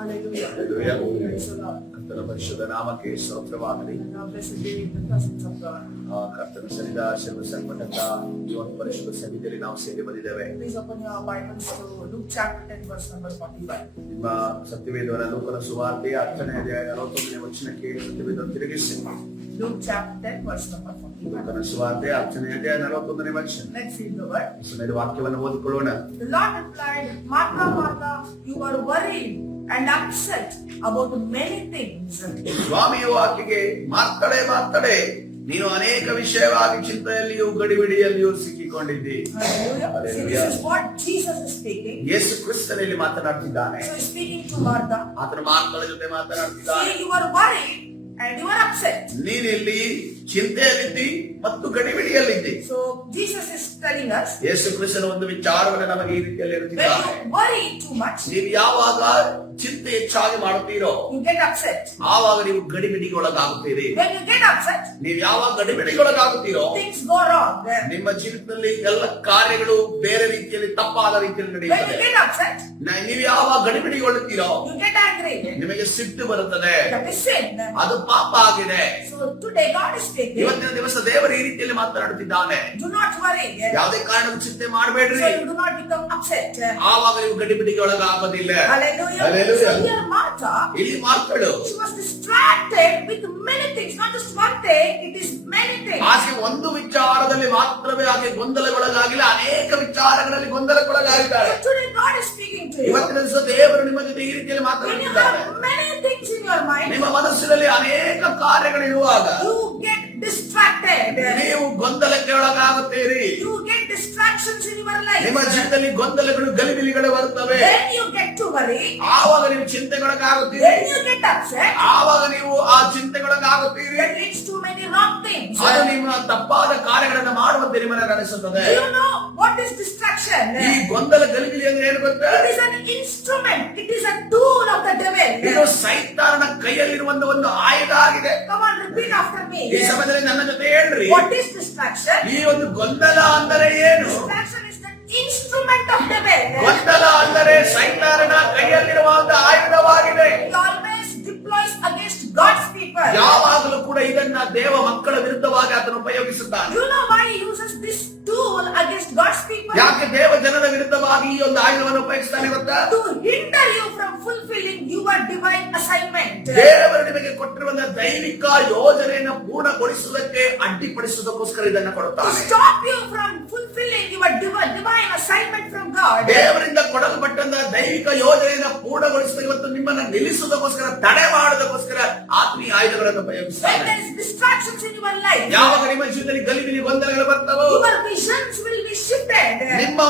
Hallelujah. Hallelujah. Praise the Lord. ಕರ್ತನ ಪರಿಶುದ್ಧ ನಾಮಕ್ಕೆ ಸ್ತೋತ್ರವಾಗಲಿ. Now blessed be the presence of God. ಕರ್ತನ ಸನ್ನಿಧ ಸರ್ವ ಸಂಪನ್ನತ ಈ ಒಂದು ಪರಿಶುದ್ಧ ಸನ್ನಿಧಿಯಲ್ಲಿ ನಾವು ಸೇರಿ ಬಂದಿದ್ದೇವೆ. Please open your Bibles to Luke chapter 10 verse number 45. ನಿಮ್ಮ ಸತ್ಯವೇದವರ ಲೋಕನ ಸುವಾರ್ತೆ 10ನೇ ಅಧ್ಯಾಯ 41ನೇ ವಚನಕ್ಕೆ ಸತ್ಯವೇದವನ್ನು ತಿರುಗಿಸಿ. Luke chapter 10 verse number 45. ಲೋಕನ ಸುವಾರ್ತೆ 10ನೇ ಅಧ್ಯಾಯ 41ನೇ ವಚನ. Let's read the word. ಸಮಯದ ವಾಕ್ಯವನ್ನು ಓದಿಕೊಳ್ಳೋಣ. The Lord replied, Martha, Martha, you are worried and upset about many things. ಸ್ವಾಮಿಯು ಆಕೆಗೆ ಮಾತಡೆ ನೀನು ಅನೇಕ ವಿಷಯವಾಗಿ ಚಿಂತೆಯಲ್ಲಿಯೂ ಗಡಿಬಿಡಿಯಲ್ಲಿಯೂ ಸಿಕ್ಕಿಕೊಂಡಿದ್ದಿ. Hallelujah. See, this is what Jesus is speaking. ಯೇಸು ಕ್ರಿಸ್ತನಲ್ಲಿ ಮಾತನಾಡ್ತಿದ್ದಾನೆ. So he's speaking to Martha. ಆತನ ಮಾತುಗಳ ಜೊತೆ ಮಾತನಾಡ್ತಿದ್ದಾನೆ. See, you are worried and you are upset. ನೀನಿಲ್ಲಿ ಚಿಂತೆಯಲ್ಲಿದ್ದಿ ಮತ್ತು ಗಡಿಬಿಡಿಯಲ್ಲಿದ್ದಿ. So Jesus is telling us, ಯೇಸು ಕ್ರಿಸ್ತನ ಒಂದು ವಿಚಾರವನ್ನು ನಮಗೆ ಈ ರೀತಿಯಲ್ಲಿ when ಹೇಳ್ತಿದ್ದಾನೆ. you worry too much, ನೀವು ಯಾವಾಗ ಚಿಂತೆ ಹೆಚ್ಚಾಗಿ ಮಾಡುತ್ತೀರೋ you get upset. ಆವಾಗ ನೀವು ಗಡಿಬಿಡಿಗೊಳಗಾಗುತ್ತೀರಿ. When you get upset, ನೀವು ಯಾವಾಗ ಗಡಿಬಿಡಿಗೊಳಗಾಗುತ್ತೀರೋ things go wrong. ನಿಮ್ಮ ಜೀವಿತದಲ್ಲಿ ಎಲ್ಲ ಕಾರ್ಯಗಳು ಬೇರೆ ರೀತಿಯಲ್ಲಿ ತಪ್ಪಾದ ರೀತಿಯಲ್ಲಿ When you ನಡೆಯುತ್ತದೆ. get upset, ನೀವು ಯಾವಾಗ ಗಡಿಬಿಡಿಗೊಳ್ಳುತ್ತೀರೋ you get angry. ನಿಮಗೆ ಸಿಟ್ಟು ಬರುತ್ತದೆ. That is sin. ಅದು ಪಾಪ ಆಗಿದೆ. So today God is speaking. ಇವತ್ತಿನ ದಿವಸ ದೇವರು ಈ ರೀತಿಯಲ್ಲಿ ಮಾತನಾಡುತ್ತಿದ್ದಾನೆ. Do not worry. ಯಾವುದೇ ಕಾರಣಕ್ಕೂ ಚಿಂತೆ ಮಾಡಬೇಡ್ರಿ. So you do not become upset. ಆವಾಗ ನೀವು ಗಡಿಬಿಡಿಗೆ ಒಳಗಾಗೋದಿಲ್ಲ. Hallelujah. Hallelujah. So here Martha, ಇಲ್ಲಿ ಮಾತುಗಳು she was distracted with many things. Not just one thing, it is many things. ಆಕೆ ಒಂದು ವಿಚಾರದಲ್ಲಿ ಮಾತ್ರವೇ ಆಕೆ ಗೊಂದಲಗೊಳಗಾಗಿಲ್ಲ, ಅನೇಕ ವಿಚಾರಗಳಲ್ಲಿ ಗೊಂದಲಕ್ಕೊಳಗಾಗಿದ್ದಾಳೆ. So today God is speaking to you. ಇವತ್ತಿನ ದಿವಸ ದೇವರು ನಿಮ್ಮ ಜೊತೆ ಈ ರೀತಿಯಲ್ಲಿ When you ಮಾತನಾಡುತ್ತಿದ್ದಾರೆ. have many things in your mind, ನಿಮ್ಮ ಮನಸ್ಸಿನಲ್ಲಿ ಅನೇಕ ಕಾರ್ಯಗಳಿರುವಾಗ you get distracted. ನೀವು ಗೊಂದಲಕ್ಕೆ ಒಳಗಾಗುತ್ತೀರಿ. You get distractions in your life. ನಿಮ್ಮ ಜೀವಿತದಲ್ಲಿ ಗೊಂದಲಗಳು ಗಲಿಬಿಲಿಗಳು ಬರುತ್ತವೆ. Then you get to worry. ಆವಾಗ ನೀವು ಚಿಂತೆಗೊಳಗಾಗುತ್ತೀರಿ. Then you get upset. ಆವಾಗ ನೀವು ಆ ಚಿಂತೆಗೊಳಗಾಗುತ್ತೀರಿ. That leads to many wrong things. ಅದು ನಿಮ್ಮ ತಪ್ಪಾದ ಕಾರ್ಯಗಳನ್ನು ಮಾಡುವಂತೆ ನಿಮ್ಮನ್ನು ನಡೆಸುತ್ತದೆ. Do you know what is distraction? ಈ ಗೊಂದಲ ಗಲಿಬಿಲಿ ಅಂದ್ರೆ ಏನು ಗೊತ್ತಾ? It is an instrument. It is a tool of the devil. ಇದು ಸೈತಾನನ ಕೈಯಲ್ಲಿರುವ ಒಂದು ಆಯುಧ ಆಗಿದೆ. Come on, repeat after me. ಈ ಸಮಯದಲ್ಲಿ ನನ್ನ ಜೊತೆ ಹೇಳ್ರಿ. What is distraction? ಈ ಒಂದು ಗೊಂದಲ ಅಂದರೆ ಏನು? Distraction is the instrument of devil. ಗೊಂದಲ ಅಂದರೆ ಸೈತಾನನ ಕೈಯಲ್ಲಿರುವ ಒಂದು ಆಯುಧವಾಗಿದೆ. He always deploys against God's people. ಯಾವಾಗಲೂ ಕೂಡ ಇದನ್ನ ದೇವ ಮಕ್ಕಳ ವಿರುದ್ಧವಾಗಿ ಆತನು ಉಪಯೋಗಿಸುತ್ತಾನೆ. You know why he uses this tool against God's people? ಯಾಕೆ ದೇವ ಜನರ ವಿರುದ್ಧವಾಗಿ ಈ ಒಂದು ಆಯುಧವನ್ನು ಉಪಯೋಗಿಸ್ತಾನೆ ಗೊತ್ತಾ? To hinder you from fulfilling your divine assignment. ದೇವರು ನಿಮಗೆ ಕೊಟ್ಟಿರುವಂತಹ ದೈವಿಕ ಯೋಜನೆಯನ್ನು ಪೂರ್ಣಗೊಳಿಸುವುದಕ್ಕೆ ಅಡ್ಡಿಪಡಿಸುವುದಕ್ಕೋಸ್ಕರ ಇದನ್ನು To ಕೊಡುತ್ತಾನೆ. stop you from fulfilling your divine assignment from God. ದೇವರಿಂದ ಕೊಡಲ್ಪಟ್ಟಂತಹ ದೈವಿಕ ಯೋಜನೆಯನ್ನು ಪೂರ್ಣಗೊಳಿಸುವ ಇವತ್ತು ನಿಮ್ಮನ್ನು ನಿಲ್ಲಿಸುವುದಕ್ಕೋಸ್ಕರ ತಡೆ ಮಾಡುವುದಕ್ಕೋಸ್ಕರ ಆತ್ಮೀಯ ಆಯುಧಗಳನ್ನು When ಉಪಯೋಗಿಸ್ತಾನೆ. there is distractions in your life, ಯಾವಾಗ ನಿಮ್ಮ ಜೀವಿತದಲ್ಲಿ ಗಲಿಬಿಲಿ ಗೊಂದಲಗಳು ಬರ್ತವೋ your visions will be shifted. ನಿಮ್ಮ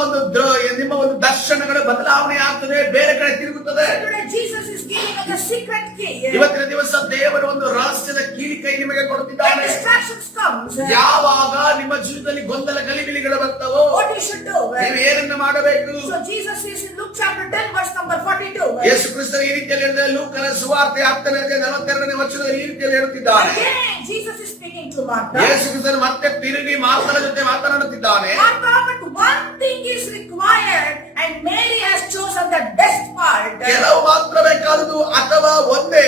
ಒಂದು ದರ್ಶನಗಳು ಬದಲಾವಣೆ ಆಗ್ತದೆ, ಬೇರೆ ಕಡೆ ತಿರುಗುತ್ತದೆ. Today Jesus is giving us a secret key. ಇವತ್ತಿನ ದಿವಸ ದೇವರು ಒಂದು ರಹಸ್ಯದ ಕೀಲಿಕೈ ನಿಮಗೆ When ಕೊಡುತ್ತಿದ್ದಾನೆ. distractions comes, ಯಾವಾಗ ನಿಮ್ಮ ಜೀವಿತದಲ್ಲಿ ಗೊಂದಲ ಗಲಿಬಿಲಿಗಳು ಬರ್ತವೋ what you should do? ನೀವು ಏನನ್ನ ಮಾಡಬೇಕು? So Jesus says in Luke chapter 10 verse number 42. ಯೇಸು ಕ್ರಿಸ್ತನ ಈ ರೀತಿಯಲ್ಲಿ ಹೇಳಿದ ಲೂಕನ ಸುವಾರ್ತೆ 10ನೇ ಅಧ್ಯಾಯ 42ನೇ ವಚನದಲ್ಲಿ ಈ ರೀತಿಯಲ್ಲಿ ಹೇಳುತ್ತಿದ್ದಾನೆ. Again Jesus is speaking to Martha. ಯೇಸು ಕ್ರಿಸ್ತನು ಮತ್ತೆ ತಿರುಗಿ ಮಾತನ ಜೊತೆ ಮಾತನಾಡುತ್ತಿದ್ದಾನೆ. Martha, but one thing is required and Mary has chosen the best part. ಕೆಲವು ಮಾತ್ರ ಬೇಕಾದುದು ಅಥವಾ ಒಂದೇ,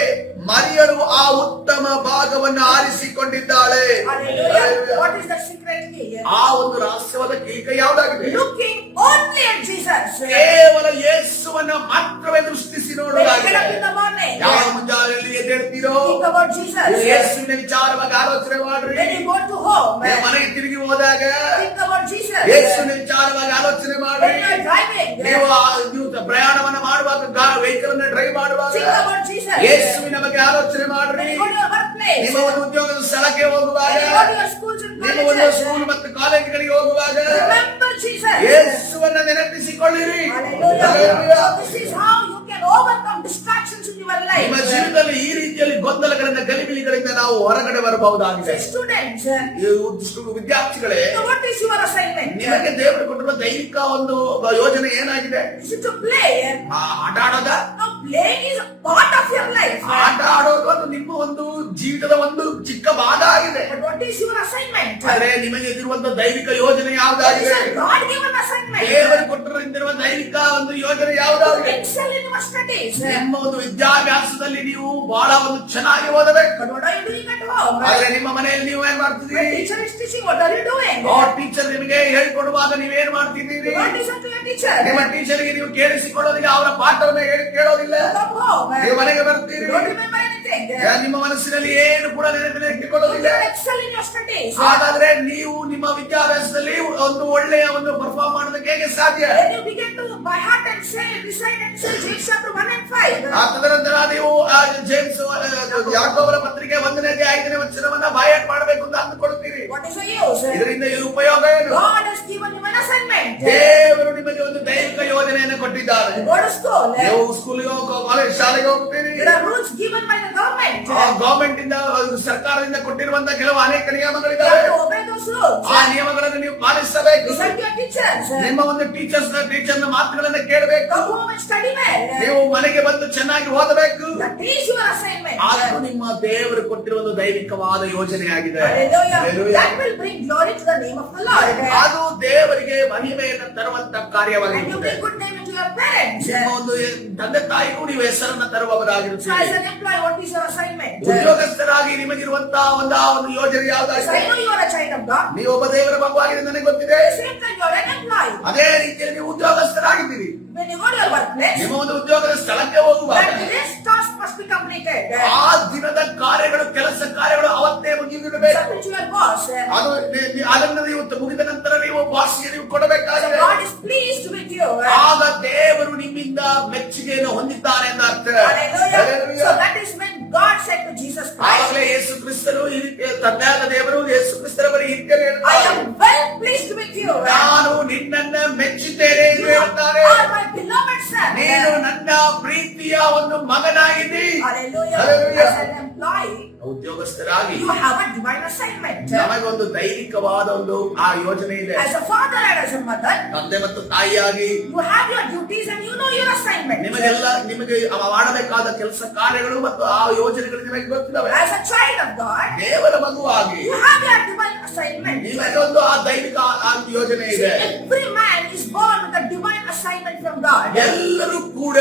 ಮರಿಯಳು ಆ ಉತ್ತಮ ಭಾಗವನ್ನು ಆರಿಸಿಕೊಂಡಿದ್ದಾಳೆ. Hallelujah. What is the secret key? ಆ ಒಂದು ರಹಸ್ಯವಾದ ಕೀಲಿಕೈ ಯಾವುದಾಗಿದೆ? Looking only at Jesus. ಕೇವಲ ಯೇಸುವನ್ನ ಮಾತ್ರವೇ ದೃಷ್ಟಿಸಿ When you ನೋಡುವುದಾಗಿದೆ. get up in the morning, ಯಾವ ಮುಂಜಾನೆಯಲ್ಲಿ ಎದ್ದೇಳ್ತೀರೋ think about Jesus. ಯೇಸುವಿನ ವಿಚಾರವಾಗಿ ಆಲೋಚನೆ ಮಾಡ್ರಿ. When you go to home, ನೀವು ಮನೆಗೆ ತಿರುಗಿ ಹೋದಾಗ think about Jesus. ಯೇಸುವಿನ ವಿಚಾರವಾಗಿ ಆಲೋಚನೆ ಮಾಡ್ರಿ. When you are driving, ನೀವು ಪ್ರಯಾಣವನ್ನ ಮಾಡುವಾಗ ವೆಹಿಕಲ್ ಅನ್ನ ಡ್ರೈವ್ ಮಾಡುವಾಗ think about Jesus. ಯೇಸುವಿನ ಬಗ್ಗೆ ಆಲೋಚನೆ ಮಾಡ್ರಿ. When you go to your workplace, ನಿಮ್ಮ ಒಂದು ಉದ್ಯೋಗದ ಸ್ಥಳಕ್ಕೆ ಹೋಗುವಾಗ, when you go to your schools and ನಿಮ್ಮ ಒಂದು colleges, ಸ್ಕೂಲ್ ಮತ್ತು ಕಾಲೇಜುಗಳಿಗೆ ಹೋಗುವಾಗ remember Jesus. ಯೇಸುವನ್ನ ನೆನಪಿಸಿಕೊಳ್ಳಿರಿ. Hallelujah. So this is how you can overcome distractions in your ನಿಮ್ಮ life. ಜೀವಿತದಲ್ಲಿ ಈ ರೀತಿಯಲ್ಲಿ ಗೊಂದಲಗಳಿಂದ ಗಲಿಬಿಲಿಗಳಿಂದ ನಾವು ಹೊರಗಡೆ ಬರಬಹುದಾಗಿದೆ. Students, ವಿದ್ಯಾರ್ಥಿಗಳೇ, so what is your assignment? ನಿಮಗೆ ದೇವರು ಕೊಟ್ಟಿರುವ ದೈವಿಕ ಒಂದು ಯೋಜನೆ ಏನಾಗಿದೆ? Is it to play? ಆಟ ಆಡೋದ? No, playing is part of your life. ಆಟ ಆಡೋದು ಅದು ನಿಮ್ಮ ಒಂದು ಜೀವಿತದ ಒಂದು ಚಿಕ್ಕ ಭಾಗ ಆಗಿದೆ. But what is your assignment? ಆದ್ರೆ ನಿಮಗೆ ಇರುವಂತ ದೈವಿಕ ಯೋಜನೆ What is ಯಾವುದಾಗಿದೆ? your God-given assignment? ದೇವರು ಕೊಟ್ಟಿರುವ ದೈವಿಕ ಒಂದು ಯೋಜನೆ ಯಾವುದಾಗಿದೆ? Excel in your studies. ನಿಮ್ಮ ಒಂದು ವಿದ್ಯಾಭ್ಯಾಸದಲ್ಲಿ ನೀವು ಬಹಳ ಒಂದು ಚೆನ್ನಾಗಿ ಓದಬೇಕು. But what are you doing at home? ಆದ್ರೆ ನಿಮ್ಮ ಮನೆಯಲ್ಲಿ ನೀವು ಏನ್ When ಮಾಡ್ತಿದ್ದೀರಿ? teacher is teaching, what are you doing? Teacher ನಿಮಗೆ ಹೇಳ್ಕೊಡುವಾಗ ನೀವೇನ್ ಮಾಡ್ತಿದ್ದೀರಿ? You don't listen to your teacher. ನಿಮ್ಮ ಟೀಚರ್ಗೆ ನೀವು ಕೇಳಿಸಿಕೊಳ್ಳೋದಿಲ್ಲ, ಅವರ ಪಾಠವನ್ನು ಕೇಳೋದಿಲ್ಲ. You come home. ನೀವು ಮನೆಗೆ You ಬರ್ತೀರಿ, don't remember anything. ನಿಮ್ಮ ಮನಸ್ಸಿನಲ್ಲಿ ಏನು ಕೂಡ ನೆನಪಿನ You ಇಟ್ಟುಕೊಳ್ಳೋದಿಲ್ಲ. don't excel in your studies. ಹಾಗಾದ್ರೆ ನೀವು ನಿಮ್ಮ ವಿದ್ಯಾಭ್ಯಾಸದಲ್ಲಿ ಒಂದು ಒಳ್ಳೆಯ ಒಂದು ಪರ್ಫಾರ್ಮ್ ಮಾಡೋದಕ್ಕೆ ಹೇಗೆ ಸಾಧ್ಯ? When you begin to by heart and say, recite and say James chapter 1 and 5. ತದನಂತರ ನೀವು ಜೇಮ್ಸ್ ಯಾಕೋಬರ ಪತ್ರಿಕೆ 1ನೇ ಅಧ್ಯಾಯ 5ನೇ ವಚನವನ್ನ ಬಾಯಾಟ್ ಮಾಡಬೇಕು ಅಂತ ಅಂದುಕೊಳ್ಳುತ್ತೀರಿ. What is the use? ಇದರಿಂದ ಈ ಉಪಯೋಗ ಏನು? God has given you an assignment. ದೇವರು ನಿಮಗೆ ಒಂದು ದೈವಿಕ ಯೋಜನೆಯನ್ನು ಕೊಟ್ಟಿದ್ದಾರೆ. You go to school. ನೀವು ಸ್ಕೂಲ್ಗೆ ಕಾಲೇಜ್ ಶಾಲೆಗೆ ಹೋಗ್ತೀರಿ. There are rules given by the government. Government ಇಂದ ಸರ್ಕಾರದಿಂದ ಕೊಟ್ಟಿರುವಂತ ಕೆಲವು ಅನೇಕ You ನಿಯಮಗಳಿದ್ದಾವೆ. have to obey those rules. ಆ ನಿಯಮಗಳನ್ನು ನೀವು ಪಾಲಿಸಬೇಕು. Listen to your teachers. ನಿಮ್ಮ ಒಂದು ಟೀಚರ್ನ ಮಾತುಗಳನ್ನ ಕೇಳಬೇಕು. Come home and study well. ನೀವು ಮನೆಗೆ ಬಂದು ಚೆನ್ನಾಗಿ ಓದಬೇಕು. That is your assignment. ಅದು ನಿಮ್ಮ ದೇವರು ಕೊಟ್ಟಿರುವ ಒಂದು ದೈವಿಕವಾದ ಯೋಜನೆಯಾಗಿದೆ. Hallelujah. Hallelujah. That will bring glory to the name of the Lord. ಅದು ದೇವರಿಗೆ ಮಹಿಮೆಯನ್ನು ತರುವಂತ And you ಕಾರ್ಯವಾಗಿದೆ. bring good name into your parents. ನಿಮ್ಮ ಒಂದು ತಂದೆ ತಾಯಿಗೂ ನೀವು ಹೆಸರನ್ನ So ತರುವವರಾಗಿರುತ್ತೀರಿ. as an employee, what is your assignment? ಉದ್ಯೋಗಸ್ಥರಾಗಿ ನಿಮಗಿರುವಂತಹ ಒಂದು ಯೋಜನೆ So I ಯಾವ್ದಾಗಿದೆ? know you are a child of God. ನೀವು ಒಬ್ಬ ದೇವರ ಮಗುವಾಗಿದೆ ನನಗೆ ಗೊತ್ತಿದೆ. At the same time, you are an employee. ಅದೇ ರೀತಿಯಲ್ಲಿ ನೀವು ಉದ್ಯೋಗಸ್ಥರಾಗಿದ್ದೀರಿ. When you go to your workplace, ನಿಮ್ಮ ಒಂದು ಉದ್ಯೋಗದ ಸ್ಥಳಕ್ಕೆ ಹೋಗುವಾಗ that today's task must be completed. ಆ ದಿನದ ಕಾರ್ಯಗಳು ಕೆಲಸ ಕಾರ್ಯಗಳು ಅವತ್ತೇ ಮುಗಿದಿರಬೇಕು. Submit to your boss. ಅದು ಅದನ್ನು ನೀವು ಮುಗಿದ ನಂತರ ನೀವು ಬಾಸ್ಗೆ ನೀವು So ಕೊಡಬೇಕಾಗಿದೆ. God is pleased with you. ಆಗ ದೇವರು ನಿಮ್ಮಿಂದ ಮೆಚ್ಚುಗೆಯನ್ನು ಹೊಂದಿದ್ದಾನೆ ಅಂತ ಅರ್ಥ. Hallelujah. Hallelujah. So that is when God said to Jesus Christ, ಆಗಲೇ ಯೇಸು ಕ್ರಿಸ್ತರು ಈ ರೀತಿ ತಂದೆಯಾದ ದೇವರು ಯೇಸು ಕ್ರಿಸ್ತರ ಬಳಿ ಹೀಗೆ I ಹೇಳ್ತಾರೆ, am well pleased with you. ನಾನು ನಿನ್ನನ್ನ ಮೆಚ್ಚುತ್ತೇನೆ ಎಂದು You ಹೇಳ್ತಾರೆ. are my beloved son. ನೀನು ನನ್ನ ಪ್ರೀತಿಯ ಒಂದು ಮಗನಾಗಿದ್ದಿ. Hallelujah. Hallelujah. As an employee, ಉದ್ಯೋಗಸ್ಥರಾಗಿ you have a divine assignment. ನಮಗೊಂದು ದೈವಿಕವಾದ ಒಂದು ಆ ಯೋಜನೆ ಇದೆ. As a father and as a mother, ತಂದೆ ಮತ್ತು ತಾಯಿಯಾಗಿ you have your duties and you know your assignment. ನಿಮಗೆ ಮಾಡಬೇಕಾದ ಕೆಲಸ ಕಾರ್ಯಗಳು ಮತ್ತು ಆ ಯೋಜನೆಗಳು ನಿಮಗೆ ಗೊತ್ತಿದ್ದಾವೆ. As a child of God, ದೇವರ ಮಗುವಾಗಿ you have your divine assignment. ನಿಮಗೆ ಒಂದು ಆ ದೈವಿಕ ಆ ಯೋಜನೆ ಇದೆ. Every man is born with a divine assignment from God. ಎಲ್ಲರೂ ಕೂಡ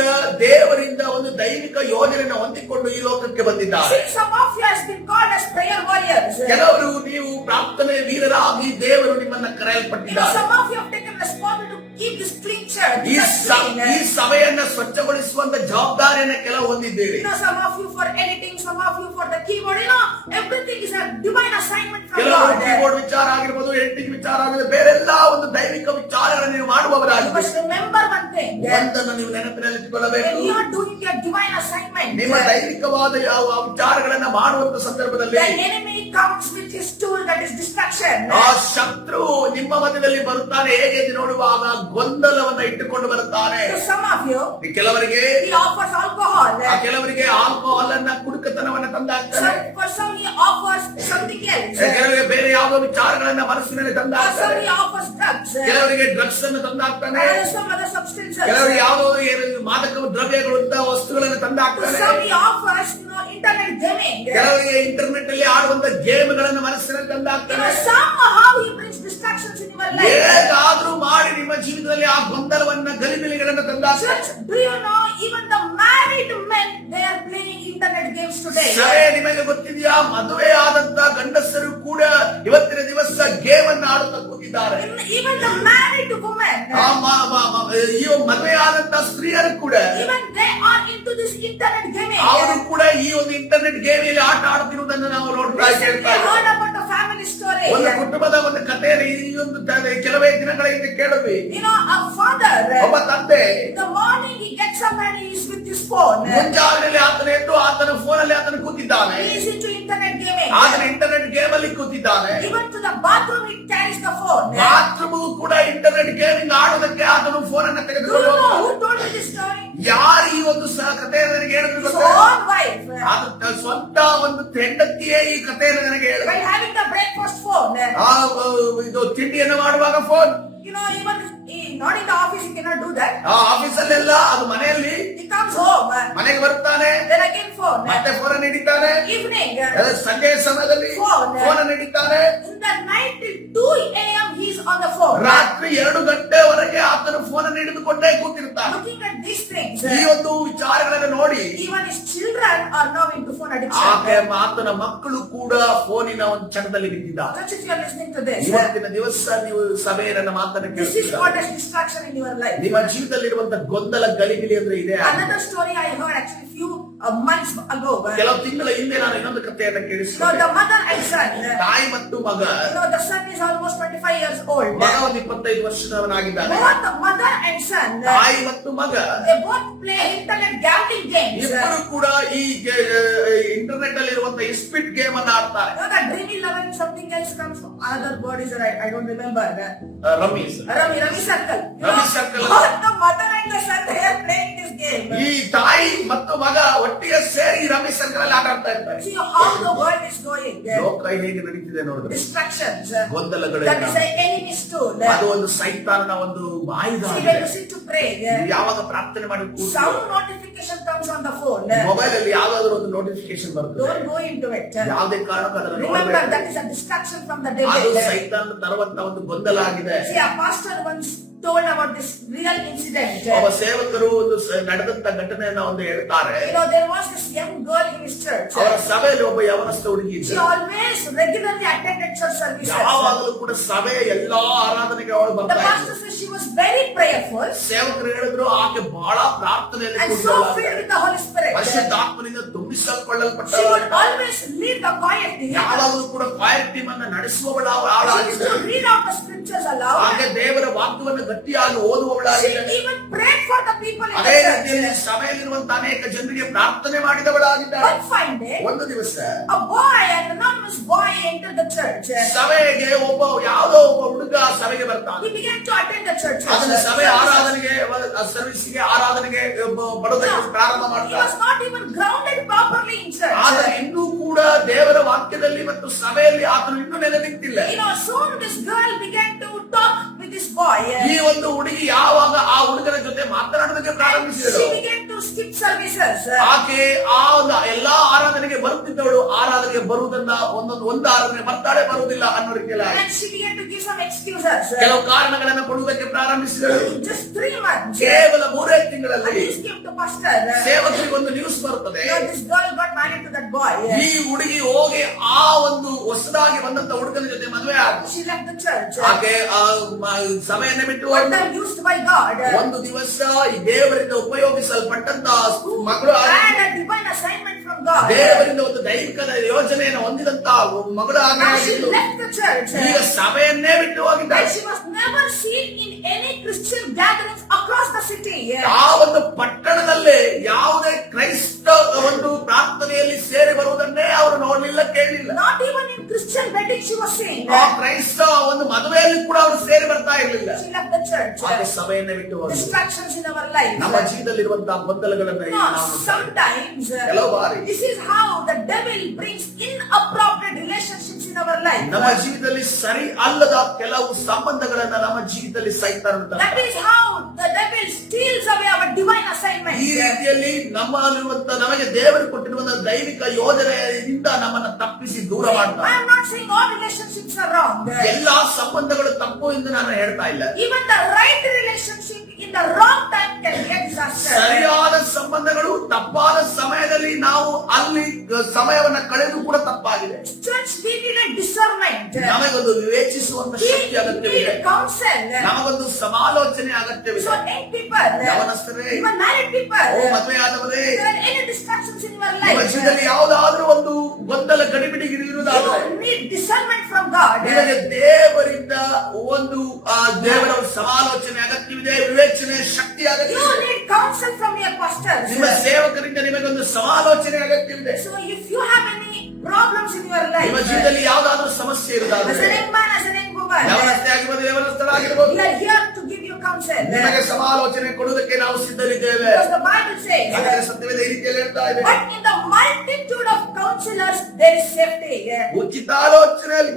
ದೇವರಿಂದ ಒಂದು ದೈವಿಕ ಯೋಜನೆಯನ್ನು ಹೊಂದಿಕೊಂಡು ಈ ಲೋಕಕ್ಕೆ ಬಂದಿದ್ದಾರೆ. See, some of you has been called as prayer warriors. ಕೆಲವರು ನೀವು ಪ್ರಾರ್ಥನೆ ವೀರರಾಗಿ ದೇವರು ನಿಮ್ಮನ್ನ You know, ಕರೆಯಲ್ಪಟ್ಟಿದ್ದಾರೆ. some of you have taken responsibility to keep this clean church. ಈ this clean. ಈ ಸಭೆಯನ್ನ ಸ್ವಚ್ಛಗೊಳಿಸುವಂತ ಜವಾಬ್ದಾರಿಯನ್ನ ಕೆಲವು ಹೊಂದಿದ್ದೀರಿ. You know, some of you for editing, some of you for the keyboard. You know, everything is a divine assignment from ಕೆಲವರು God. Keyboard ವಿಚಾರ ಆಗಿರ್ಬೋದು, editing ವಿಚಾರ ಆಗಿರ್ಬೋದು, ಬೇರೆಲ್ಲ ಒಂದು ದೈವಿಕ ವಿಚಾರಗಳನ್ನು ನೀವು You ಮಾಡುವವರಾಗಿ must remember one thing. ಒಂದನ್ನು ನೀವು ನೆನಪಿನಲ್ಲಿಟ್ಟುಕೊಳ್ಳಬೇಕು. When you are doing your divine assignment, ನಿಮ್ಮ ದೈವಿಕವಾದ ಯಾವ ವಿಚಾರಗಳನ್ನ ಮಾಡುವಂತ ಸಂದರ್ಭದಲ್ಲಿ the enemy comes with his tool, that is distraction. ಆ ಶತ್ರು ನಿಮ್ಮ ಮಧ್ಯದಲ್ಲಿ ಬರುತ್ತಾನೆ. ಹೇಗೆ ಎಂದು ನೋಡುವಾಗ ಗೊಂದಲವನ್ನ ಇಟ್ಟುಕೊಂಡು ಬರುತ್ತಾನೆ. To some of you, ಕೆಲವರಿಗೆ he offers alcohol. ಕೆಲವರಿಗೆ ಆಲ್ಕೋಹಾಲ್ ಅನ್ನ ಕುಡುಕತನವನ್ನ ತಂದಾಕ್ತಾನೆ. For some he offers something else. ಕೆಲವರಿಗೆ ಬೇರೆ ಯಾವುದೋ ವಿಚಾರಗಳನ್ನ ಮನಸ್ಸಿನಲ್ಲಿ For some ತಂದಾಕ್ತಾನೆ. he offers drugs. ಕೆಲವರಿಗೆ ಡ್ರಗ್ಸ್ ಅನ್ನು ತಂದಾಕ್ತಾನೆ. And some other substances. ಕೆಲವರಿಗೆ ಯಾವುದೋ ಮಾದಕ ದ್ರವ್ಯಗಳು ಅಂತ ವಸ್ತುಗಳನ್ನು To ತಂದಾಕ್ತಾನೆ. some he offers, you know, internet gaming. ಕೆಲವರಿಗೆ ಇಂಟರ್ನೆಟ್ ಅಲ್ಲಿ ಆಡುವಂತ ಗೇಮ್ಗಳನ್ನು ಮನಸ್ಸಿನಲ್ಲಿ You ತಂದಾಕ್ತಾನೆ. know, somehow he brings distractions in your life. ಹೇಗಾದ್ರೂ ಮಾಡಿ ನಿಮ್ಮ ಜೀವಿತದಲ್ಲಿ ಆ ಗೊಂದಲವನ್ನ ಗಲಿಬಿಲಿಗಳನ್ನು ತಂದಾಕ್ತಾನೆ. Church, do you know, even the married men, they are playing internet games today. ಸರಿ, ನಿಮಗೆ ಗೊತ್ತಿದೆಯಾ, ಮದುವೆ ಆದಂತ ಗಂಡಸರು ಕೂಡ ಇವತ್ತಿನ ದಿವಸ ಗೇಮ್ ಅನ್ನು ಆಡುತ್ತಾ ಕೂತಿದ್ದಾರೆ. Even the married women, ಈ ಮದುವೆ ಆದಂತ ಸ್ತ್ರೀಯರು ಕೂಡ even they are into this internet gaming. ಅವರು ಕೂಡ ಈ ಒಂದು ಇಂಟರ್ನೆಟ್ ಗೇಮ್ ಅಲ್ಲಿ ಆಟ ಆಡುತ್ತಿರುವುದನ್ನು ನಾವು ನೋಡ್ತಾ Recently ಕೇಳ್ತಾ I ಇದ್ದೇವೆ. heard about a family story. ಒಂದು ಕುಟುಂಬದ ಒಂದು ಕಥೆಯಲ್ಲಿ ಈ ಒಂದು ಕೆಲವೇ ದಿನಗಳ ಹಿಂದೆ ಕೇಳಿದ್ವಿ. You know, a father, ಒಬ್ಬ ತಂದೆ in the morning he gets up and he is with his phone. ಮುಂಜಾನೆಯಲ್ಲಿ ಆತನ ಎದ್ದು ಆತನ ಫೋನ್ ಅಲ್ಲಿ ಆತನ ಕೂತಿದ್ದಾನೆ. He is into internet gaming. ಆತನ ಇಂಟರ್ನೆಟ್ ಗೇಮ್ ಅಲ್ಲಿ ಕೂತಿದ್ದಾನೆ. Even to the bathroom he carries the phone. Bathroom ಕೂಡ ಇಂಟರ್ನೆಟ್ ಗೇಮಿಂಗ್ ಆಡೋದಕ್ಕೆ ಆತನು ಫೋನ್ ಅನ್ನ Do ತೆಗೆದುಕೊಂಡು you know ಹೋಗ್ತಾನೆ. who told me this story? ಯಾರು ಈ ಒಂದು ಕಥೆ ನನಗೆ ಹೇಳಿದ್ರು His ಗೊತ್ತಾ? own wife. ಆತ ಸ್ವಂತ ಒಂದು ಹೆಂಡತಿಯೇ ಈ ಕಥೆಯನ್ನು ನನಗೆ ಹೇಳಿದ್ರು. While having the breakfast phone. ಇದು ತಿಂಡಿಯನ್ನು ಮಾಡುವಾಗ phone, You know, even not in the office, he cannot do that. ಆ ಆಫೀಸಲ್ಲೆಲ್ಲ ಅದು ಮನೆಯಲ್ಲಿ He comes home, ಮನೆಗೆ ಬರ್ತಾನೆ, then again phone. ಮತ್ತೆ ಫೋನ್ ಹಿಡಿತಾನೆ, Evening, ಸಂಜೆ ಸಮಯದಲ್ಲಿ Phone. ಫೋನ್ ಹಿಡಿತಾನೆ, in the night till 2 a.m. he is on the phone. ರಾತ್ರಿ 2 ಗಂಟೆವರೆಗೆ ಆತನ phone ಹಿಡಿದುಕೊಂಡೇ ಕೂತಿರ್ತಾನೆ. Looking at these things, ಈ ಒಂದು ವಿಚಾರಗಳನ್ನು ನೋಡಿ even his children are now into phone addiction. ಆತನ ಮಕ್ಕಳು ಕೂಡ ಫೋನಿನ ಒಂದು ಚಟದಲ್ಲಿ ಬಿದ್ದಿದ್ದಾರೆ. Church, if you are listening to this, ಇವತ್ತಿನ ದಿವಸ ನೀವು ಸಭೆಯನ್ನ ಮಾತನ್ನ this is ಕೇಳಿದ್ದೀರಾ? what is distraction in your life. ನಿಮ್ಮ ಜೀವಿತದಲ್ಲಿರುವಂತ ಗೊಂದಲ ಗಲಿಬಿಲಿ ಅಂದ್ರೆ ಇದೆ. Another story I heard actually few months ago. ಕೆಲವು ತಿಂಗಳ ಹಿಂದೆ ನಾನು ಇನ್ನೊಂದು ಕಥೆಯನ್ನ So ಕೇಳಿಸಿಕೊಂಡೆ. the mother and son, ತಾಯಿ ಮತ್ತು ಮಗ, the son is almost 25 years old. ಮಗ ಒಂದು 25 ವರ್ಷದವನಾಗಿದ್ದಾನೆ. Both the mother and son, ತಾಯಿ ಮತ್ತು ಮಗ they both play internet gambling games. ಇಬ್ಬರು ಕೂಡ ಈ ಇಂಟರ್ನೆಟ್ ಅಲ್ಲಿ ಇರುವಂತ ಇಸ್ಪಿಟ್ ಗೇಮ್ ಅನ್ನ ಆಡ್ತಾರೆ. That Dream 11 something else comes from another word is I don't remember. Ramees Rummy circle. Rummy circle. Both the mother and the son they are playing this game. ಈ ತಾಯಿ ಮತ್ತು ಮಗ ಒಟ್ಟಿಗೆ ಸೇರಿ ರಮೇಶ್ ಸರ್ಕಲ್ ಅಲ್ಲಿ ಆಟ ಆಡ್ತಾ ಇರ್ತಾರೆ. See how the world is going. ಲೋಕ ಹೇಗೆ ನಡೀತಿದೆ ನೋಡಿದ್ರೆ Distractions. ಗೊಂದಲಗಳು. That is an enemy's tool. ಅದು ಒಂದು ಸೈತಾನನ ಒಂದು ಆಯುಧ See, ಆಗಿದೆ. when you sit to pray, ನೀವು ಯಾವಾಗ ಪ್ರಾರ್ಥನೆ ಮಾಡಿ some notification comes on the phone. Mobile ಅಲ್ಲಿ ಯಾವ್ದಾದ್ರು ಒಂದು ನೋಟಿಫಿಕೇಶನ್ ಬರ್ತದೆ, Don't go into it. ಯಾವುದೇ ಕಾರಣಕ್ಕೂ ಅದನ್ನ Remember, ನೋಡಬೇಡಿ. that is a distraction from the ಅದು devil. ಸೈತಾನ ತರುವಂತ ಒಂದು ಗೊಂದಲ ಆಗಿದೆ. See, a pastor once told about this real incident. ಒಬ್ಬ ಸೇವಕರು ಒಂದು ನಡೆದಂತ ಘಟನೆಯನ್ನ ಒಂದು ಹೇಳ್ತಾರೆ. You know, there was this young girl in his church. ಅವರ ಸಭೆಯಲ್ಲಿ ಒಬ್ಬ ಯವನಸ್ಥ ಹುಡುಗಿ She ಇದ್ದ. always regularly attended church services. ಯಾವಾಗಲೂ ಕೂಡ ಸಭೆಯ ಎಲ್ಲಾ ಆರಾಧನೆಗೆ ಅವಳು The ಬರ್ತಾ pastor ಇದ್ಲು. says she was very prayerful ಸೇವಕರು ಹೇಳಿದ್ರು ಆಕೆ ಬಹಳ ಪ್ರಾರ್ಥನೆಯಲ್ಲಿ and so filled with the Holy Spirit. ಪರಿಶುದ್ಧಾತ್ಮನಿಂದ She would ತುಂಬಿಸಲ್ಪಡಲ್ಪಟ್ಟವಳು. always lead the choir team. ಯಾವಾಗಲೂ ಕೂಡ ಫೈರ್ ಟೀಮ್ ಅನ್ನ ನಡೆಸುವವಳ She used ಆಳಾಗಿದ್ದ. to read out the scriptures aloud. ಹಾಗೆ ದೇವರ ವಾಕ್ಯವನ್ನು ಗಟ್ಟಿಯಾಗಿ She ಓದುವವಳಾಗಿದ್ದ. even prayed for the people in ಅದೇ the ರೀತಿಯಲ್ಲಿ church. ಸಭೆಯಲ್ಲಿರುವಂತ ಅನೇಕ ಜನರಿಗೆ ಪ್ರಾರ್ಥನೆ ಮಾಡಿದವಳಾಗಿದ್ದಾಳೆ. One fine day, ಒಂದು ದಿವಸ a boy, an anonymous boy, entered the church. ಸಭೆಗೆ ಯಾವುದೋ ಒಬ್ಬ ಹುಡುಗ ಸಭೆಗೆ ಬರ್ತಾನೆ. He began to attend the church. ಅದನ್ನ ಸಭೆ ಆರಾಧನೆಗೆ ಸರ್ವಿಸ್ಗೆ ಆರಾಧನೆಗೆ ಬರೋದಕ್ಕೆ ಪ್ರಾರಂಭ He ಮಾಡ್ತಾನೆ. was not even grounded properly in church. ಆದರೆ ಇನ್ನೂ ಕೂಡ ದೇವರ ವಾಕ್ಯದಲ್ಲಿ ಮತ್ತು ಸಭೆಯಲ್ಲಿ ಆತನು ಇನ್ನೂ ನೆಲೆ ನಿಂತಿಲ್ಲ. You know, soon this girl began to talk with this boy. ಈ ಒಂದು ಹುಡುಗಿ ಯಾವಾಗ ಆ ಹುಡುಗನ ಜೊತೆ ಮಾತನಾಡೋದಕ್ಕೆ ಪ್ರಾರಂಭಿಸಿದಳು, She began to skip services. ಆಕೆ ಆ ಒಂದು ಎಲ್ಲಾ ಆರಾಧನೆಗೆ ಬರುತ್ತಿದ್ದವಳು ಆರಾಧನೆಗೆ ಬರುವುದನ್ನ ಒಂದು ಆರಾಧನೆ ಬರ್ತಾಳೆ ಬರುವುದಿಲ್ಲ ಅನ್ನೋ ರೀತಿಯಲ್ಲಿ And she began to give some excuses. ಕೆಲವು ಕಾರಣಗಳನ್ನು ಕೊಡುವುದಕ್ಕೆ ಪ್ರಾರಂಭಿಸಿದಳು. Just 3 months. ಕೇವಲ 3 And ತಿಂಗಳಲ್ಲಿ this came to pastor. ಸೇವಕರಿಗೆ ಒಂದು ನ್ಯೂಸ್ ಬರುತ್ತದೆ. You know, this girl got married to that boy. ಈ ಹುಡುಗಿ ಹೋಗಿ ಆ ಒಂದು ಹೊಸದಾಗಿ ಬಂದಂತ ಹುಡುಗನ ಜೊತೆ ಮದುವೆ ಆದ. She left the church. ಆಕೆ ಸಭೆಯನ್ನೇ ಬಿಟ್ಟು One ಹೋದ್ಲು. time used by God. ಒಂದು ದಿವಸ ಈ ದೇವರಿಂದ ಉಪಯೋಗಿಸಲ್ಪಟ್ಟಂತ ಮಗಳು And a divine assignment from God. ದೇವರಿಂದ ಒಂದು ದೈವಿಕ ಯೋಜನೆಯನ್ನು ಹೊಂದಿದಂತ ಮಗಳು And she ಆಗಿದ್ದು left the church. ಈಗ ಸಭೆಯನ್ನೇ ಬಿಟ್ಟು ಹೋಗಿದ್ದಾಳೆ. And she was never seen in any Christian gatherings across the city. ಆ ಒಂದು ಪಟ್ಟಣದಲ್ಲಿ ಯಾವುದೇ ಕ್ರೈಸ್ತ ಒಂದು ಪ್ರಾರ್ಥನೆಯಲ್ಲಿ ಸೇರಿ ಬರುವುದನ್ನೇ ಅವರು ನೋಡ್ಲಿಲ್ಲ, ಕೇಳಲಿಲ್ಲ. Not even in Christian wedding she was seen. ಆ ಕ್ರೈಸ್ತ ಒಂದು ಮದುವೆಯಲ್ಲಿ ಕೂಡ ಅವರು ಸೇರಿ ಬರ್ತಾ ಇರಲಿಲ್ಲ. She left the church. ಹಾಗೆ ಸಭೆಯನ್ನೇ ಬಿಟ್ಟು ಹೋದ್ರು. Distractions in our life. ನಮ್ಮ ಜೀವಿತದಲ್ಲಿರುವಂತಹ ಗೊಂದಲಗಳನ್ನ No, ನಾವು ನೋಡ್ತಾ ಇದ್ದೇವೆ. sometimes ಕೆಲವು ಬಾರಿ this is how the devil brings inappropriate relationships in our life. ನಮ್ಮ ಜೀವಿತದಲ್ಲಿ ಸರಿ ಅಲ್ಲದ ಕೆಲವು ಸಂಬಂಧಗಳನ್ನ ನಮ್ಮ ಜೀವಿತದಲ್ಲಿ ಸೈತಾನನು That ತರ್ತಾನೆ. is how the devil steals away our divine assignment. ಈ ರೀತಿಯಲ್ಲಿ ನಮ್ಮಲ್ಲಿರುವಂತ ನಮಗೆ ದೇವರು ಕೊಟ್ಟಿರುವಂತಹ ದೈವಿಕ ಯೋಜನೆಯಿಂದ ನಮ್ಮನ್ನ ತಪ್ಪಿಸಿ ದೂರ I ಮಾಡ್ತಾನೆ. am not saying all relationships are wrong. ಎಲ್ಲಾ ಸಂಬಂಧಗಳು ತಪ್ಪು ಎಂದು ನಾನು ಹೇಳ್ತಾ ಇಲ್ಲ. Even the right relationship in the wrong time can be a disaster. ಸರಿಯಾದ ಸಂಬಂಧಗಳು ತಪ್ಪಾದ ಸಮಯದಲ್ಲಿ ನಾವು ಅಲ್ಲಿ ಸಮಯವನ್ನ ಕಳೆದು ಕೂಡ ತಪ್ಪಾಗಿದೆ. Church, we need a discernment. ನಮಗೊಂದು ವಿವೇಚಿಸುವಂತ We ಶಕ್ತಿ ಅಗತ್ಯವಿದೆ. need counsel. ನಮಗೊಂದು ಸಮಾಲೋಚನೆ ಅಗತ್ಯವಿದೆ. So, young people, ಯವನಸ್ಥರೇ, even married people, ಓ ಮದುವೆ ಆದವರೇ, there are any distractions in your ನಿಮ್ಮ life. ಜೀವಿತದಲ್ಲಿ ಯಾವುದಾದ್ರೂ ಒಂದು ಗೊಂದಲ ಗಡಿಬಿಡಿ ಇರುವುದಾದ್ರೆ You need discernment from God. ನಿಮಗೆ ದೇವರಿಂದ ಒಂದು ದೇವರ ಸಮಾಲೋಚನೆ ಅಗತ್ಯವಿದೆ, ವಿವೇಚನೆ ಶಕ್ತಿ You ಅಗತ್ಯವಿದೆ. need counsel from your pastors. ನಿಮ್ಮ ಸೇವಕರಿಂದ ನಿಮಗೊಂದು ಸಮಾಲೋಚನೆ ಅಗತ್ಯವಿದೆ. So if you have any problems in your life, ನಿಮ್ಮ ಜೀವಿತದಲ್ಲಿ ಯಾವುದಾದ್ರೂ ಸಮಸ್ಯೆ as ಇರುವುದಾದ್ರೆ a young man, as a young woman, ಯವನಸ್ಥೆ ಆಗಿರ್ಬೋದು, ಯವನಸ್ಥರಾಗಿರ್ಬೋದು, we are here to give you counsel. counsel. ನಿಮಗೆ ಸಮಾಲೋಚನೆ ಕೊಡುವುದಕ್ಕೆ ನಾವು ಸಿದ್ಧರಿದ್ದೇವೆ. Because the Bible says, ಹಾಗಾದ್ರೆ ಸತ್ಯವೇದ ಈ ರೀತಿಯಲ್ಲಿ ಹೇಳ್ತಾ ಇದೆ, but in the multitude of counselors there is safety. ಉಚಿತಾಲೋಚನೆಯಲ್ಲಿ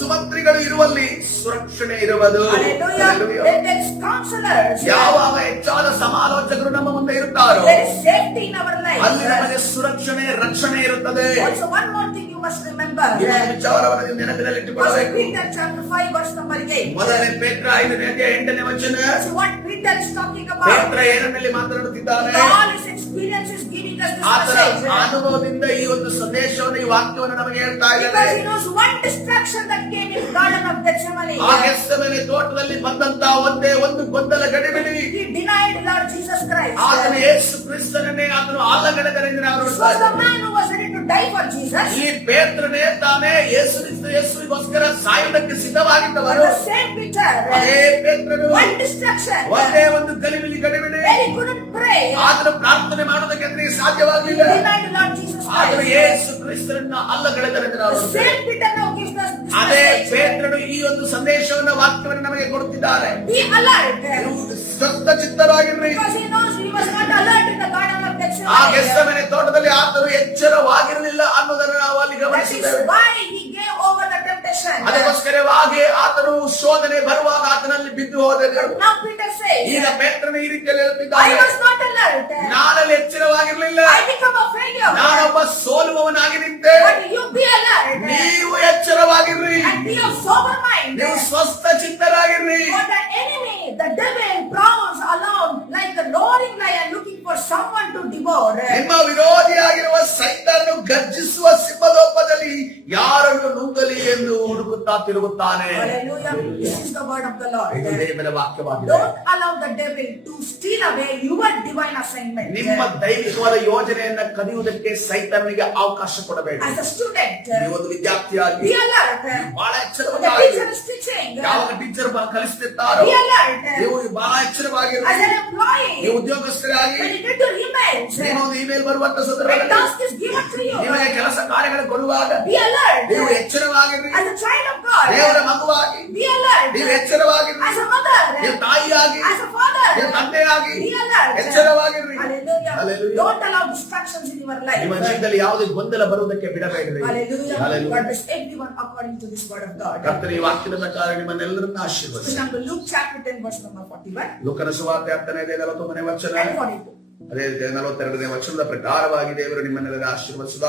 ಸುಮಂತ್ರಿಗಳು ಇರುವಲ್ಲಿ ಸುರಕ್ಷಣೆ ಇರುವುದು. Hallelujah. When there is counselors, ಯಾವಾಗ ಹೆಚ್ಚಾದ ಸಮಾಲೋಚಕರು ನಮ್ಮ ಮುಂದೆ ಇರುತ್ತಾರೋ there is safety in our ಅಲ್ಲಿ life. ನಮಗೆ ಸುರಕ್ಷಣೆ ರಕ್ಷಣೆ ಇರುತ್ತದೆ. Also one more thing you must remember. ಇನ್ನೊಂದು ವಿಚಾರವನ್ನು ನೀವು First ನೆನಪಿನಲ್ಲಿಟ್ಟುಕೊಳ್ಳಬೇಕು. Peter chapter 5 verse number 8. ಮೊದಲನೇ ಪೇತ್ರ 5ನೇ ಅಧ್ಯಾಯ 8ನೇ ವಚನ. So what Peter is talking about, ಪೇತ್ರ ಏನನ್ನಲ್ಲಿ ಮಾತನಾಡುತ್ತಿದ್ದಾನೆ? all his experiences giving us this ಆತನ message. ಅನುಭವದಿಂದ ಈ ಒಂದು ಸಂದೇಶವನ್ನು, ಈ ವಾಕ್ಯವನ್ನು ನಮಗೆ ಹೇಳ್ತಾ Because ಇದ್ದಾನೆ. he knows one distraction that came in Garden of Gethsemane. ಆ ಗೆತ್ಸೆಮನೆ ತೋಟದಲ್ಲಿ ಬಂದಂತ ಒಂದೇ ಒಂದು ಗೊಂದಲ ಗಡಿಬಿಡಿ. He denied Lord Jesus Christ. ಆತನ ಯೇಸು ಕ್ರಿಸ್ತನನ್ನೇ ಆತನು ಅಲ್ಲಗಳೆದರೆಂದು ನಾವು This was ನೋಡುತ್ತೇವೆ. the man who was ready to die for Jesus. ಈ ಪೇತ್ರನೇ ತಾನೇ ಯೇಸುವಿಗೋಸ್ಕರ ಸಾಯುವುದಕ್ಕೆ But ಸಿದ್ಧವಾಗಿದ್ದವರು. the same Peter, ಅದೇ ಪೇತ್ರನು one distraction, ಒಂದೇ ಒಂದು ಗಲಿಬಿಲಿ ಗಡಿಬಿಡಿ. where he couldn't pray, ಆತನು ಪ್ರಾರ್ಥನೆ ಮಾಡುವುದಕ್ಕೆ ಆತನಿಗೆ he ಸಾಧ್ಯವಾಗಲಿಲ್ಲ. denied Lord Jesus ಆತನು Christ. ಯೇಸು ಕ್ರಿಸ್ತನನ್ನ ಅಲ್ಲಗಳೆದರೆಂದು ನಾವು The ನೋಡುತ್ತೇವೆ. same Peter now gives us this ಅದೇ message. ಪೇತ್ರನು ಈ ಒಂದು ಸಂದೇಶವನ್ನ, ವಾಕ್ಯವನ್ನು ನಮಗೆ ಕೊಡುತ್ತಿದ್ದಾರೆ. Be alert. ನೀವು ಸ್ವಸ್ಥ ಚಿತ್ತರಾಗಿರ್ರಿ. Because he knows he was not alert in the Garden of ಆ Gethsemane. ಗೆತ್ಸೆಮನೆ ತೋಟದಲ್ಲಿ ಆತನು ಎಚ್ಚರವಾಗಿರಲಿಲ್ಲ ಅನ್ನೋದನ್ನು ನಾವು ಅಲ್ಲಿ That is ಗಮನಿಸಿದ್ದೇವೆ. why he gave over the temptation. ಅದಕ್ಕೋಸ್ಕರವಾಗಿ ಆತನು ಶೋಧನೆ ಬರುವಾಗ ಆತನಲ್ಲಿ ಬಿದ್ದು ಹೋದನು. Now Peter says, ಈಗ ಪೇತ್ರನು ಈ ರೀತಿಯಲ್ಲಿ I ಹೇಳುತ್ತಿದ್ದಾನೆ, was not alert. ನಾನಲ್ಲಿ ಎಚ್ಚರವಾಗಿರ್ಲಿಲ್ಲ, I become a failure. ನಾನೊಬ್ಬ ಸೋಲುವವನಾಗಿ ನಿಂತೆ. But you be alert ನೀವು ಎಚ್ಚರವಾಗಿರ್ರಿ, and be of sober mind. ನೀವು ಸ್ವಸ್ಥ ಚಿತ್ತರಾಗಿರ್ರಿ. For the enemy, the devil, prowls alone like a roaring lion looking for someone to devour. ನಿಮ್ಮ ವಿರೋಧಿಯಾಗಿರುವ ಸೈತಾನನು ಗರ್ಜಿಸುವ ಸಿಂಹದೋಪದಲ್ಲಿ ಯಾರನ್ನು ನುಂಗಲಿ ಎಂದು ಹುಡುಕುತ್ತಾ ತಿರುಗುತ್ತಾನೆ. Hallelujah. This is the word of the Lord. ಇದು ದೇವರ ವಾಕ್ಯವಾಗಿದೆ. Don't allow the devil to steal away your divine assignment. ನಿಮ್ಮ ದೈವಿಕವಾದ ಯೋಜನೆಯನ್ನ ಕದಿಯುವುದಕ್ಕೆ ಸೈತಾನನಿಗೆ ಅವಕಾಶ ಕೊಡಬೇಡಿ. As a student, ನೀವು ಒಂದು ವಿದ್ಯಾರ್ಥಿಯಾಗಿ be alert. ಬಹಳ The ಎಚ್ಚರವಾಗಿ, teacher is teaching. ಯಾವಾಗ ಟೀಚರ್ ಕಲಿಸ್ತಿರ್ತಾರೋ Be alert. ನೀವು ಬಹಳ ಎಚ್ಚರವಾಗಿರಿ. As an employee, ನೀವು ಉದ್ಯೋಗಸ್ಥರಾಗಿ when you get your emails, ನೀವು ಒಂದು ಇಮೇಲ್ ಬರುವಂತ when ಸಂದರ್ಭದಲ್ಲಿ task is given to you, ನಿಮಗೆ ಕೆಲಸ ಕಾರ್ಯಗಳು ಕೊಡುವಾಗ be alert. ನೀವು ಎಚ್ಚರವಾಗಿರಿ. As a child of God, ದೇವರ ಮಗುವಾಗಿ be alert. ನೀವು ಎಚ್ಚರವಾಗಿರಿ. As a mother, ನೀವು ತಾಯಿಯಾಗಿ, as a father, ನೀವು ತಂದೆಯಾಗಿ be alert. ಎಚ್ಚರವಾಗಿರಿ. Hallelujah. Hallelujah. Don't allow distractions in your life. ನಿಮ್ಮ ಜೀವಿತದಲ್ಲಿ ಯಾವುದೇ ಗೊಂದಲ ಬರುವುದಕ್ಕೆ ಬಿಡಬೇಡ್ರಿ. Hallelujah. Hallelujah. God bless everyone according to this word of God. ಕರ್ತನ ಈ ವಾಕ್ಯದ ಪ್ರಕಾರ ನಿಮ್ಮನ್ನೆಲ್ಲರನ್ನ ಆಶೀರ್ವದಿಸಿ. Remember Luke chapter 10 verse number 41 ಲೋಕನ ಸುವಾರ್ತೆ 10ನೇ ಅಧ್ಯಾಯ 41ನೇ ವಚನ, and 42. ಅದೇ ರೀತಿ 42ನೇ ವಚನದ ಪ್ರಕಾರವಾಗಿ ದೇವರು ನಿಮ್ಮನ್ನೆಲ್ಲರ ಆಶೀರ್ವದಿಸಿದ.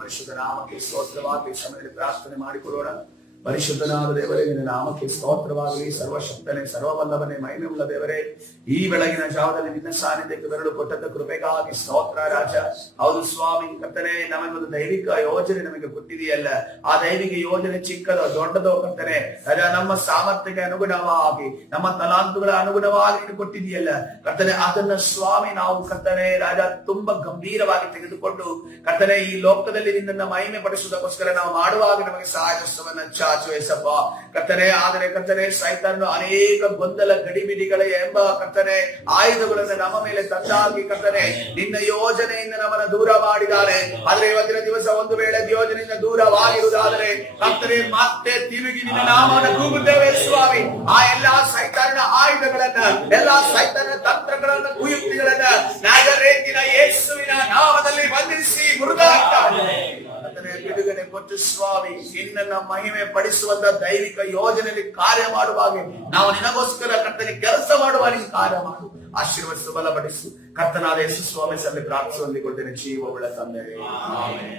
ಪರಿಶುದ್ಧ ನಾಮಕ್ಕೆ ಸ್ತೋತ್ರವಾಗಲಿ. ಸಮಯದಲ್ಲಿ ಪ್ರಾರ್ಥನೆ ಮಾಡಿಕೊಳ್ಳೋಣ. ಪರಿಶುದ್ಧನಾದ ದೇವರೇ, ನಿನ್ನ ನಾಮಕ್ಕೆ ಸ್ತೋತ್ರವಾಗಲಿ. ಸರ್ವಶಕ್ತನೇ, ಸರ್ವವಲ್ಲಭನೇ, ಮಹಿಮೆಯುಳ್ಳ ದೇವರೇ, ಈ ಬೆಳಗಿನ ಜಾವದಲ್ಲಿ ನಿನ್ನ ಸಾನ್ನಿಧ್ಯಕ್ಕೆ ಬರಲು ಕೊಟ್ಟಂತ ಕೃಪೆಗಾಗಿ ಸ್ತೋತ್ರ ರಾಜ. ಹೌದು ಸ್ವಾಮಿ, ಕರ್ತನೇ, ನಮಗೊಂದು ದೈವಿಕ ಯೋಜನೆ ನಮಗೆ ಕೊಟ್ಟಿದೆಯಲ್ಲ, ಆ ದೈವಿಕ ಯೋಜನೆ ಚಿಕ್ಕದೋ ದೊಡ್ಡದೋ ಕರ್ತನೇ, ರಾಜ, ನಮ್ಮ ಸಾಮರ್ಥ್ಯಕ್ಕೆ ಅನುಗುಣವಾಗಿ, ನಮ್ಮ ತಲಾಂತುಗಳ ಅನುಗುಣವಾಗಿ ನೀನು ಕೊಟ್ಟಿದೆಯಲ್ಲ ಕರ್ತನೆ, ಅದನ್ನ ಸ್ವಾಮಿ ನಾವು ಕರ್ತನೆ ರಾಜ ತುಂಬಾ ಗಂಭೀರವಾಗಿ ತೆಗೆದುಕೊಂಡು ಕರ್ತನೆ ಈ ಲೋಕದಲ್ಲಿ ನಿನ್ನನ್ನ ಮಹಿಮೆ ಪಡಿಸುವುದಕ್ಕೋಸ್ಕರ ನಾವು ಮಾಡುವಾಗ ನಮಗೆ ಸಹಾಯವನ್ನು ಚಾಚುವೇಸಪ್ಪ ಕರ್ತನೆ. ಆದರೆ ಕರ್ತನೆ, ಸೈತಾನನು ಅನೇಕ ಗೊಂದಲ ಗಡಿಬಿಡಿಗಳ ಎಂಬ ಕರ್ತನೆ ಆಯುಧಗಳನ್ನು ನಮ್ಮ ಮೇಲೆ ತಂದಾಗಿ ಕರ್ತನೆ ನಿನ್ನ ಯೋಜನೆಯಿಂದ ನಮ್ಮನ್ನ ದೂರ ಮಾಡಿದ್ದಾರೆ. ಆದ್ರೆ ಇವತ್ತಿನ ದಿವಸ ಒಂದು ವೇಳೆ ಯೋಜನೆಯಿಂದ ದೂರವಾಗಿರುವುದಾದರೆ ಕರ್ತನೆ ಮತ್ತೆ ತಿರುಗಿ ನಿನ್ನ ನಾಮವನ್ನು ಕೂಗುತ್ತೇವೆ ಸ್ವಾಮಿ. ಆ ಎಲ್ಲಾ ಸೈತಾನನ ಆಯುಧಗಳನ್ನ, ಎಲ್ಲಾ ಸೈತಾನನ ತಂತ್ರಗಳನ್ನ, ಕುಯುಕ್ತಿಗಳನ್ನ ನಾಜರೇತಿನ ಯೇಸುವಿನ ನಾಮದಲ್ಲಿ ಬಂಧಿಸಿ ಮುರಿದಾಕ್ತಾರೆ. ಬಿಡುಗಡೆ ಕೊಟ್ಟು ಸ್ವಾಮಿ ನಿನ್ನನ್ನ ಮಹಿಮೆ ಪಡಿಸುವಂತ ದೈವಿಕ ಯೋಜನೆಯಲ್ಲಿ ಕಾರ್ಯ ಮಾಡುವಾಗ ನಾವು ನಿನಗೋಸ್ಕರ ಕರ್ತನೆ ಕೆಲಸ ಮಾಡುವ ನಿನ್ನ ಕಾರ್ಯ ಮಾಡು. ಆಶೀರ್ವದಿಸು, ಬಲಪಡಿಸು. ಕರ್ತನಾದ ಯೇಸು ಸ್ವಾಮಿ ಸಲ್ಲಿ ಪ್ರಾರ್ಥಿಸುವಂತೆ ಕೊಡ್ತೇನೆ. ಜೀವವುಳ್ಳ ತಂದೆ, ಆಮೆನ್.